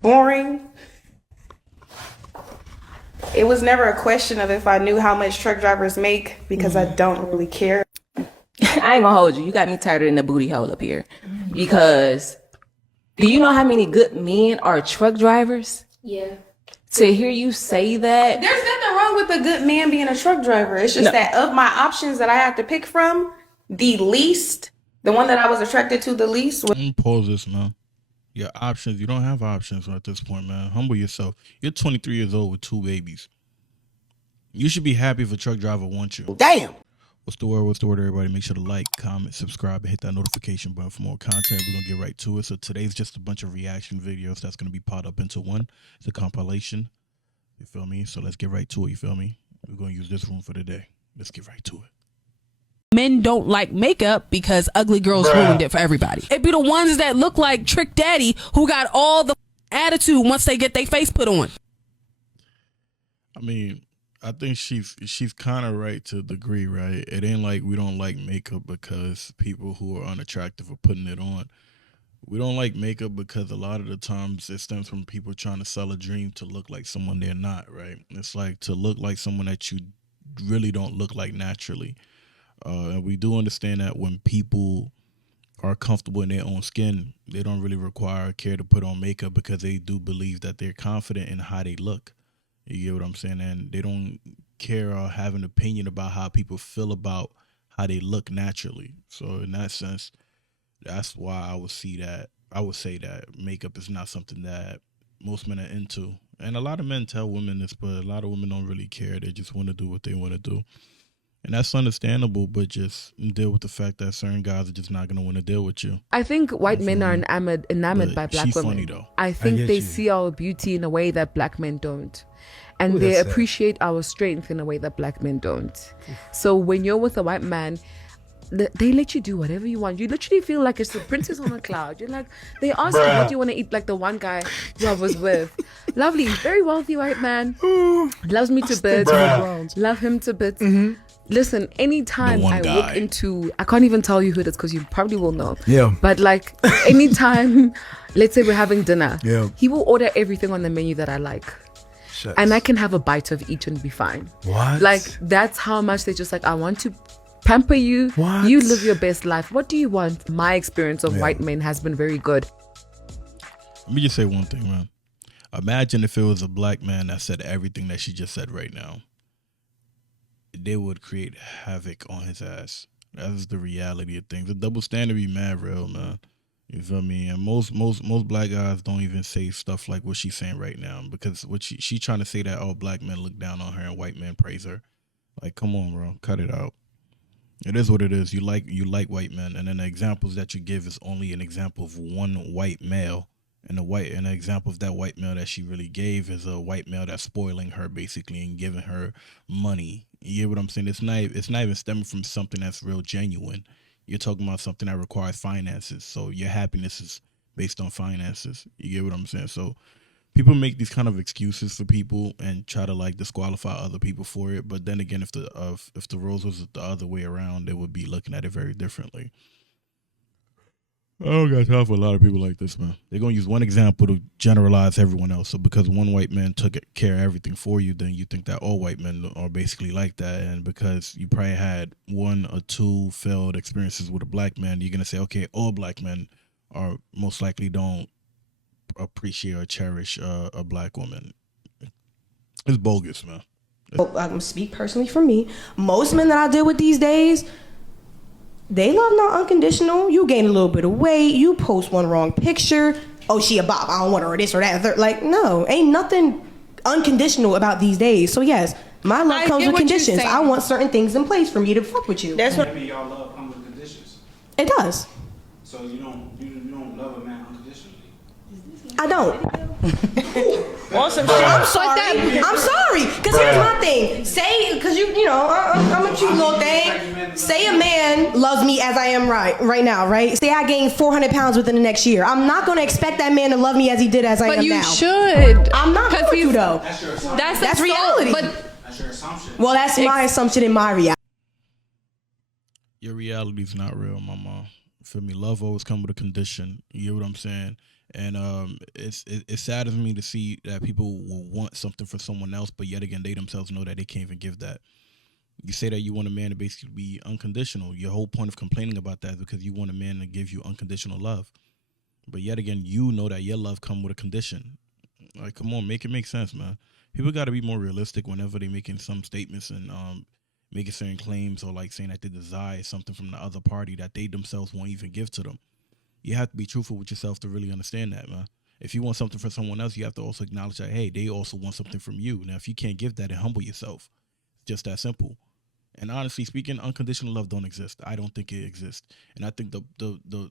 boring. It was never a question of if I knew how much truck drivers make because I don't really care. I ain't gonna hold you. You got me tighter than the booty hole up here. Because do you know how many good men are truck drivers? Yeah. To hear you say that. There's nothing wrong with a good man being a truck driver. It's just that of my options that I have to pick from, the one that I was attracted to the least was. Pause this, man. Your options, you don't have options at this point, man. Humble yourself. You're 23 years old with 2 babies. You should be happy if a truck driver wants you. Damn. What's the word? What's the word, everybody? Make sure to like, comment, subscribe, and hit that notification button for more content. We're going to get right to it. So today's just a bunch of reaction videos that's going to be piled up into one. It's a compilation. You feel me? So let's get right to it. You feel me? We're going to use this room for the day. Let's get right to it. Men don't like makeup because ugly girls ruined it for everybody. It be the ones that look like Trick Daddy who got all the attitude once they get their face put on. I mean, I think she's kind of right to a degree, right? It ain't like we don't like makeup because people who are unattractive are putting it on. We don't like makeup because a lot of the times it stems from people trying to sell a dream to look like someone they're not, right? It's like to look like someone that you really don't look like naturally. And we do understand that when people are comfortable in their own skin, they don't really require care to put on makeup because they do believe that they're confident in how they look. You get what I'm saying? And they don't care or have an opinion about how people feel about how they look naturally. So in that sense, that's why I would say that makeup is not something that most men are into. And a lot of men tell women this, but a lot of women don't really care. They just want to do what they want to do. And that's understandable, but just deal with the fact that certain guys are just not going to want to deal with you. I think white men are enamored by black she's women. Funny, though. I think they see our beauty in a way that black men don't. And they appreciate our strength in a way that black men don't. So when you're with a white man, they let you do whatever you want. You literally feel like it's the princess on a cloud. You're like, they ask you, what do you want to eat? Like the one guy who I was with. Lovely, very wealthy white man. Loves me to bits. Love him to bits. Listen, anytime I walk into, I can't even tell you who it is because you probably will know. Yeah. But like, anytime, let's say we're having dinner, he will order everything on the menu that I like. Shucks. And I can have a bite of each and be fine. What? Like, that's how much they just like, I want to pamper you. What? You live your best life. What do you want? My experience of white men has been very good. Let me just say one thing, man. Imagine if it was a black man that said everything that she just said right now. They would create havoc on his ass. That is the reality of things. The double standard be mad real, man. You feel me? And most black guys don't even say stuff like what she's saying right now because what she trying to say that all black men look down on her and white men praise her. Like, come on, bro, cut it out. It is what it is. You like white men, and then the examples that you give is only an example of one white male, and the example of that white male that she really gave is a white male that's spoiling her basically and giving her money. You get what I'm saying? It's not even stemming from something that's real genuine. You're talking about something that requires finances. So your happiness is based on finances. You get what I'm saying? So people make these kind of excuses for people and try to like disqualify other people for it. But then again, if the roles was the other way around, they would be looking at it very differently. I don't got time for a lot of people like this, man. They're going to use one example to generalize everyone else. So because one white man took care of everything for you, then you think that all white men are basically like that. And because you probably had 1 or 2 failed experiences with a black man, you're going to say, okay, all black men are most likely don't appreciate or cherish a black woman. It's bogus, man. I'm going to speak personally for me. Most men that I deal with these days, they love not unconditional. You gain a little bit of weight. You post one wrong picture. Oh, she a bop. I don't want her or this or that. Like, no, ain't nothing unconditional about these days. So yes, my love comes with conditions. I want certain things in place for me to fuck with you. That's what. Maybe y'all love comes with conditions. It does. So you don't love a man unconditionally. I don't. Awesome shit. I'm sorry. Because here's my thing. Say, because I'm a cute little thing. Say a man loves me as I am right now, right? Say I gain 400 pounds within the next year. I'm not going to expect that man to love me as he did as I am now. But you should. I'm not going to, though. That's your assumption. That's reality. That's your assumption. Well, that's my assumption in my reality. Your reality's not real, mama. Feel me? Love always comes with a condition. You get what I'm saying? And it saddens me to see that people will want something for someone else, but yet again they themselves know that they can't even give that. You say that you want a man to basically be unconditional. Your whole point of complaining about that is because you want a man to give you unconditional love. But yet again, you know that your love come with a condition. Like, come on, make it make sense, man. People got to be more realistic whenever they making some statements and making certain claims, or like saying that they desire something from the other party that they themselves won't even give to them. You have to be truthful with yourself to really understand that, man. If you want something from someone else, you have to also acknowledge that, hey, they also want something from you. Now, if you can't give that, then humble yourself. It's just that simple. And honestly speaking, unconditional love don't exist. I don't think it exists. And I think the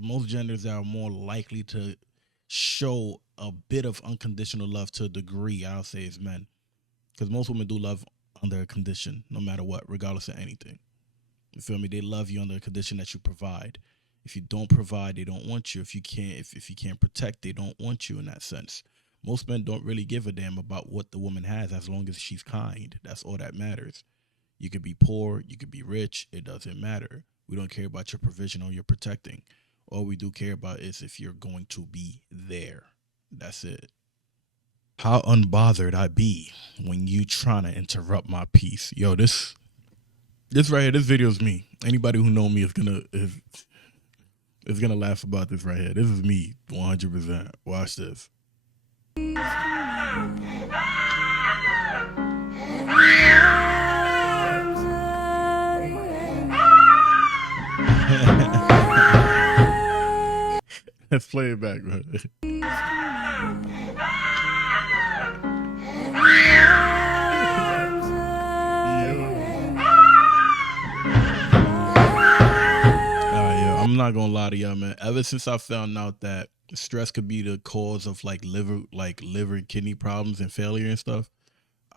most genders that are more likely to show a bit of unconditional love to a degree, I'll say, is men. Because most women do love under a condition, no matter what, regardless of anything. You feel me? They love you under a condition that you provide. If you don't provide, they don't want you. If you can't protect, they don't want you in that sense. Most men don't really give a damn about what the woman has as long as she's kind. That's all that matters. You could be poor, you could be rich, it doesn't matter. We don't care about your provision or your protecting. All we do care about is if you're going to be there. That's it. How unbothered I be when you trying to interrupt my peace. Yo, this right here, this video is me. Anybody who know me is gonna laugh about this right here. This is me, 100%. Watch this. Let's play it back, bro. I'm not gonna lie to y'all, man. Ever since I found out that stress could be the cause of like liver and kidney problems and failure and stuff,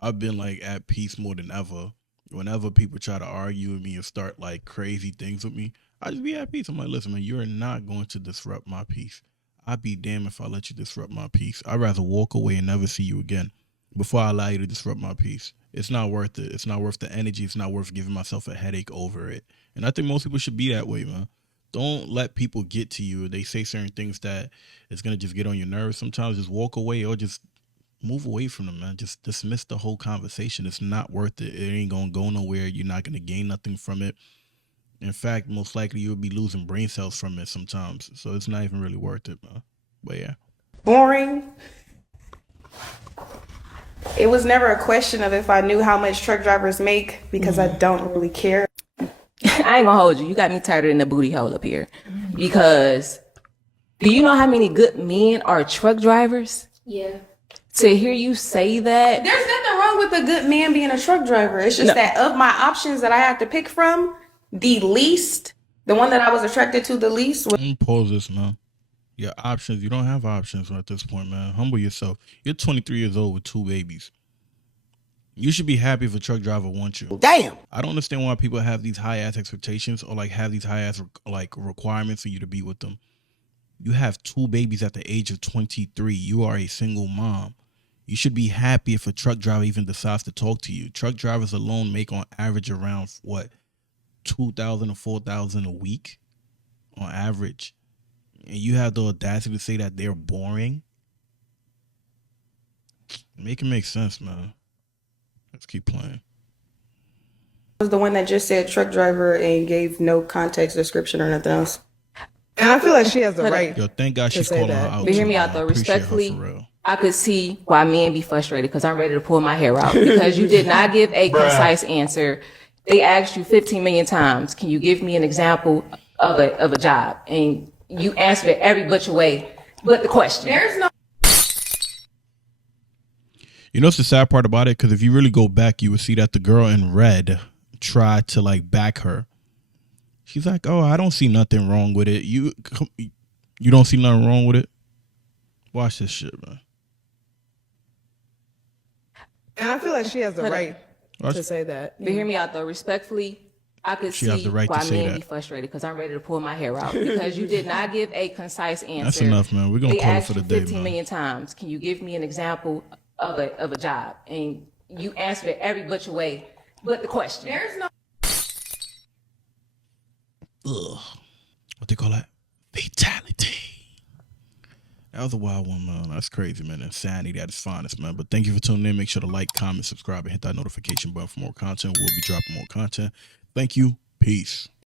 I've been like at peace more than ever. Whenever people try to argue with me and start like crazy things with me, I just be at peace. I'm like, listen, man, you're not going to disrupt my peace. I'd be damned if I let you disrupt my peace. I'd rather walk away and never see you again before I allow you to disrupt my peace. It's not worth it. It's not worth the energy. It's not worth giving myself a headache over it. And I think most people should be that way, man. Don't let people get to you. They say certain things that it's going to just get on your nerves. Sometimes just walk away or just move away from them, man. Just dismiss the whole conversation. It's not worth it. It ain't going to go nowhere. You're not going to gain nothing from it. In fact, most likely you'll be losing brain cells from it sometimes. So it's not even really worth it, man. But yeah. Boring. It was never a question of if I knew how much truck drivers make, because I don't really care. I ain't gonna hold you. You got me tighter than the booty hole up here. Because do you know how many good men are truck drivers? Yeah. To hear you say that. There's nothing wrong with a good man being a truck driver. It's just that of my options that I have to pick from, the one that I was attracted to the least was... Pause this, man. Your options, you don't have options at this point, man. Humble yourself. You're 23 years old with 2 babies. You should be happy if a truck driver wants you. Damn. I don't understand why people have these high ass expectations or like have these high ass like requirements for you to be with them. You have 2 babies at the age of 23. You are a single mom. You should be happy if a truck driver even decides to talk to you. Truck drivers alone make on average around what, $2,000 or $4,000 a week on average. And you have the audacity to say that they're boring. Make it make sense, man. Let's keep playing. Was the one that just said truck driver and gave no context description or nothing else. And I feel like she has the right. Yo, thank God she's say calling that. her out. But hear too, me out man. though, I appreciate her respectfully. for real. I could see why men be frustrated because I'm ready to pull my hair out because you did not give a concise answer. They asked you 15 million times, can you give me an example of a job? And you answered it every butch way but the question. There's no... You know what's the sad part about it? Because if you really go back, you would see that the girl in red tried to like back her. She's like, oh, I don't see nothing wrong with it. You don't see nothing wrong with it? Watch this shit, man. And I feel like she has the right Watch. to say that. But hear me out though, respectfully. I could She see has the right to why say men that. be frustrated because I'm ready to pull my hair out because you did not give a concise answer. That's enough, man. We're gonna They call it asked for the you day, 15 man. million times, can you give me an example of a job? And you answered it every butch way but the question. There's no... Ugh. What they call that? Fatality. That was a wild one, man. That's crazy, man. Insanity at its finest, man. But thank you for tuning in. Make sure to like, comment, subscribe, and hit that notification button for more content. We'll be dropping more content. Thank you. Peace.